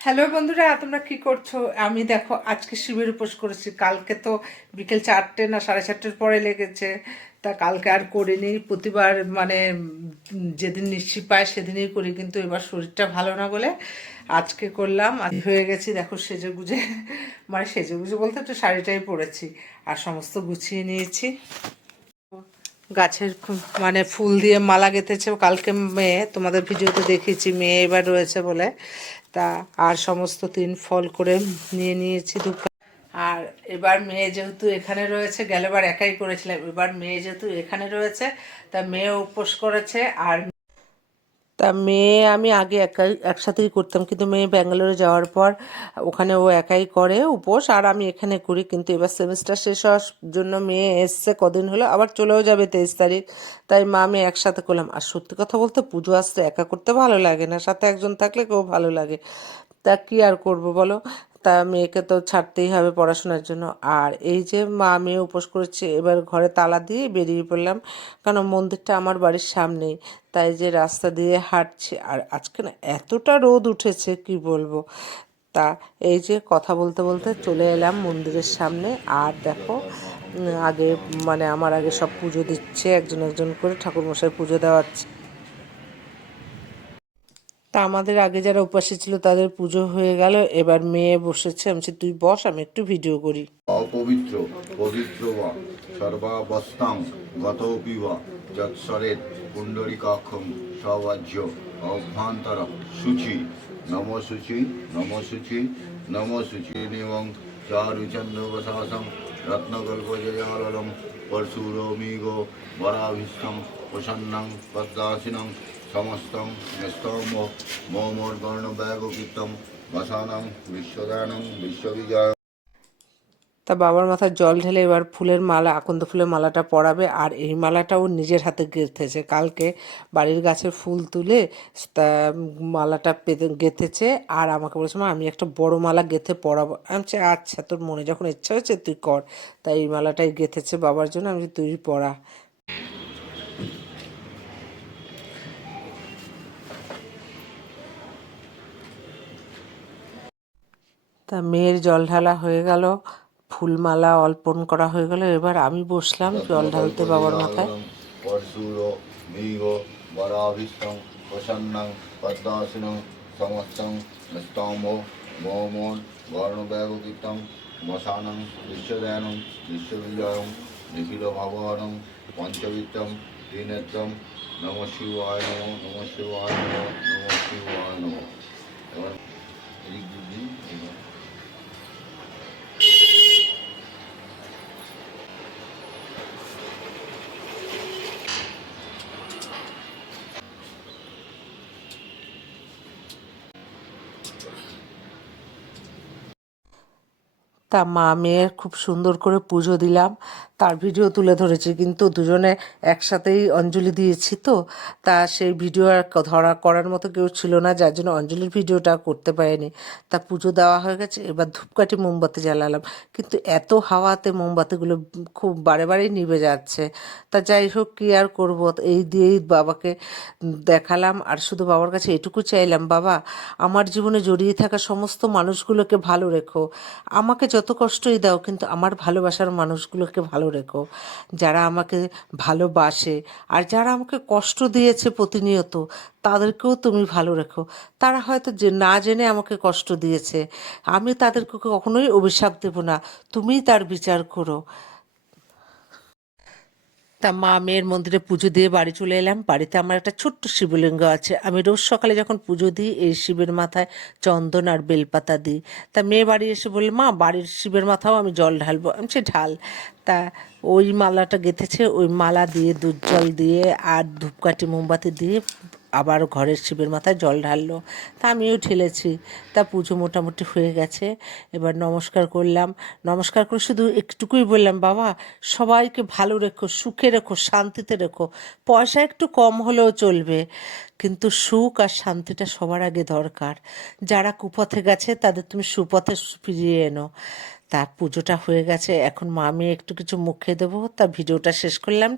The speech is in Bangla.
হ্যালো বন্ধুরা, তোমরা কি করছো? আমি দেখো আজকে শিবের উপোস করেছি। কালকে তো বিকেল 4টে না 4:30টার পরে লেগেছে, তা কালকে আর করিনি। প্রতিবার মানে যেদিন নিশ্চিত পায় সেদিনই করি, কিন্তু এবার শরীরটা ভালো না বলে আজকে করলাম। আজ হয়ে গেছি দেখো সেজে গুজে, মানে সেজে গুজে বলতে একটু শাড়িটাই পরেছি আর সমস্ত গুছিয়ে নিয়েছি। গাছের মানে ফুল দিয়ে মালা গেঁথেছে কালকে মেয়ে, তোমাদের ভিডিওতে দেখিয়েছি মেয়ে এবার রয়েছে বলে। তা আর সমস্ত 3 ফল করে নিয়ে নিয়েছি ধূপ। আর এবার মেয়ে যেহেতু এখানে রয়েছে, গেলবার একাই করেছিলাম, এবার মেয়ে যেহেতু এখানে রয়েছে তা মেয়ে উপোস করেছে। আর তা মেয়ে আমি আগে একাই একসাথেই করতাম, কিন্তু মেয়ে ব্যাঙ্গালোরে যাওয়ার পর ওখানে ও একাই করে উপোস, আর আমি এখানে করি। কিন্তু এবার সেমিস্টার শেষ হওয়ার জন্য মেয়ে এসছে কদিন হলো, আবার চলেও যাবে 23 তারিখ। তাই মা আমি একসাথে করলাম। আর সত্যি কথা বলতে পুজো আসতে একা করতে ভালো লাগে না, সাথে একজন থাকলে কেউ ভালো লাগে। তা কি আর করব বলো, তা মেয়েকে তো ছাড়তেই হবে পড়াশোনার জন্য। আর এই যে মা মেয়ে উপোস করেছে, এবার ঘরে তালা দিয়ে বেরিয়ে পড়লাম, কারণ মন্দিরটা আমার বাড়ির সামনেই। তাই যে রাস্তা দিয়ে হাঁটছি, আর আজকে না এতটা রোদ উঠেছে কি বলবো। তা এই যে কথা বলতে বলতে চলে এলাম মন্দিরের সামনে। আর দেখো আগে মানে আমার আগে সব পুজো দিচ্ছে, একজন একজন করে ঠাকুরমশাই পুজো দেওয়াচ্ছে। তা আমাদের আগে যারা উপাসী ছিল তাদের পুজো হয়ে গেল, এবার মেয়ে বসেছে। আমি বলছি, তুই বস, আমি একটু ভিডিও করি। অপবিত্র পবিত্র বা সর্বাবস্থাং গতোপি বা যৎসরেৎ পুণ্ডরিকাক্ষং সবাজ্য অভ্যন্তর শুচি নমশুচি নমশুচি নমশুচি নিবং চারুচন্দ্রবসাসং রত্নকল্পজয়াললম পরশুরমিগো বরাভিষ্টং প্রসন্নং পদ্মাসিনং সমস্তং স্তম্ভ মৌমর্গর্ণব্যাগকীর্তং বসানং বিশ্বদানং বিশ্ববিজয়। তা বাবার মাথায় জল ঢেলে এবার ফুলের মালা, আকন্দ ফুলের মালাটা পরাবে। আর এই মালাটাও নিজের হাতে গেঁথেছে, কালকে বাড়ির গাছের ফুল তুলে তা মালাটা পেতে গেঁথেছে। আর আমাকে বলেছে, মা আমি একটা বড় মালা গেঁথে পরাবো। আমি বলছি, আচ্ছা তোর মনে যখন ইচ্ছা হয়েছে তুই কর। তাই এই মালাটাই গেঁথেছে বাবার জন্য। আমি বলছি, তুই পরা। তা মেয়ের জল ঢালা হয়ে গেল, ফুলমালা অর্পণ করা হয়ে গেল, এবার আমি বসলাম জল ঢালতে বাবার মাথায়। রত্নকল্পজয়াললম পরশুরো মিগো বরাভিষ্টং প্রসন্নং পদ্মাসিনং সমস্তং স্তম্ভ মৌমন গর্ণব্যাগকীর্তং মশানং বিশ্বদানং বিশ্ববিজয়ং নিখিল ভগবানং পঞ্চবিত্তম ত্রিনেত্রম নম শিবায় নম নম শিবায় নম নম শিবায় নম। এবার এদিক দিন এবার তা মা মেয়ের খুব সুন্দর করে পুজো দিলাম, তার ভিডিও তুলে ধরেছি, কিন্তু দুজনে একসাথেই অঞ্জলি দিয়েছি তো। তা সেই ভিডিও আর ধরা করার মতো কেউ ছিল না, যার জন্য অঞ্জলির ভিডিওটা করতে পারিনি। তা পুজো দেওয়া হয়ে গেছে, এবার ধূপকাঠি মোমবাতি জ্বালালাম, কিন্তু এত হাওয়াতে মোমবাতিগুলো খুব বারে বারেই নিভে যাচ্ছে। তা যাই হোক, কী আর করবো, এই দিয়েই বাবাকে দেখালাম। আর শুধু বাবার কাছে এটুকু চাইলাম, বাবা আমার জীবনে জড়িয়ে থাকা সমস্ত মানুষগুলোকে ভালো রেখো। আমাকে যত কষ্টই দাও, কিন্তু আমার ভালোবাসার মানুষগুলোকে ভালো রেখো, যারা আমাকে ভালোবাসে। আর যারা আমাকে কষ্ট দিয়েছে প্রতিনিয়ত, তাদেরকেও তুমি ভালো রেখো। তারা হয়তো যে না জেনে আমাকে কষ্ট দিয়েছে, আমি তাদেরকে কখনোই অভিশাপ দেব না, তুমিই তার বিচার করো। তা মা মেয়ের মন্দিরে পুজো দিয়ে বাড়ি চলে এলাম। বাড়িতে আমার একটা ছোট্ট শিবলিঙ্গ আছে, আমি রোজ সকালে যখন পুজো দিই এই শিবের মাথায় চন্দন আর বেলপাতা দিই। তা মেয়ে বাড়ি এসে বলল, মা বাড়ির শিবের মাথাও আমি জল ঢালবো। আমি সে ঢাল। তা ওই মালাটা গেঁথেছে, ওই মালা দিয়ে দুধ জল দিয়ে আর ধূপকাঠি মোমবাতি দিয়ে আবার ঘরের শিবের মাথায় জল ঢাললো। তা আমিও ঢেলেছি। তা পুজো মোটামুটি হয়ে গেছে। এবার নমস্কার করলাম। নমস্কার করে শুধু একটুকুই বললাম, বাবা সবাইকে ভালো রেখো, সুখে রেখো, শান্তিতে রেখো। পয়সা একটু কম হলেও চলবে, কিন্তু সুখ আর শান্তিটা সবার আগে দরকার। যারা কুপথে গেছে তাদের তুমি সুপথে ফিরিয়ে এনো। তা পুজোটা হয়ে গেছে, এখন মা আমি একটু কিছু মুখে দেবো। তা ভিডিওটা শেষ করলাম।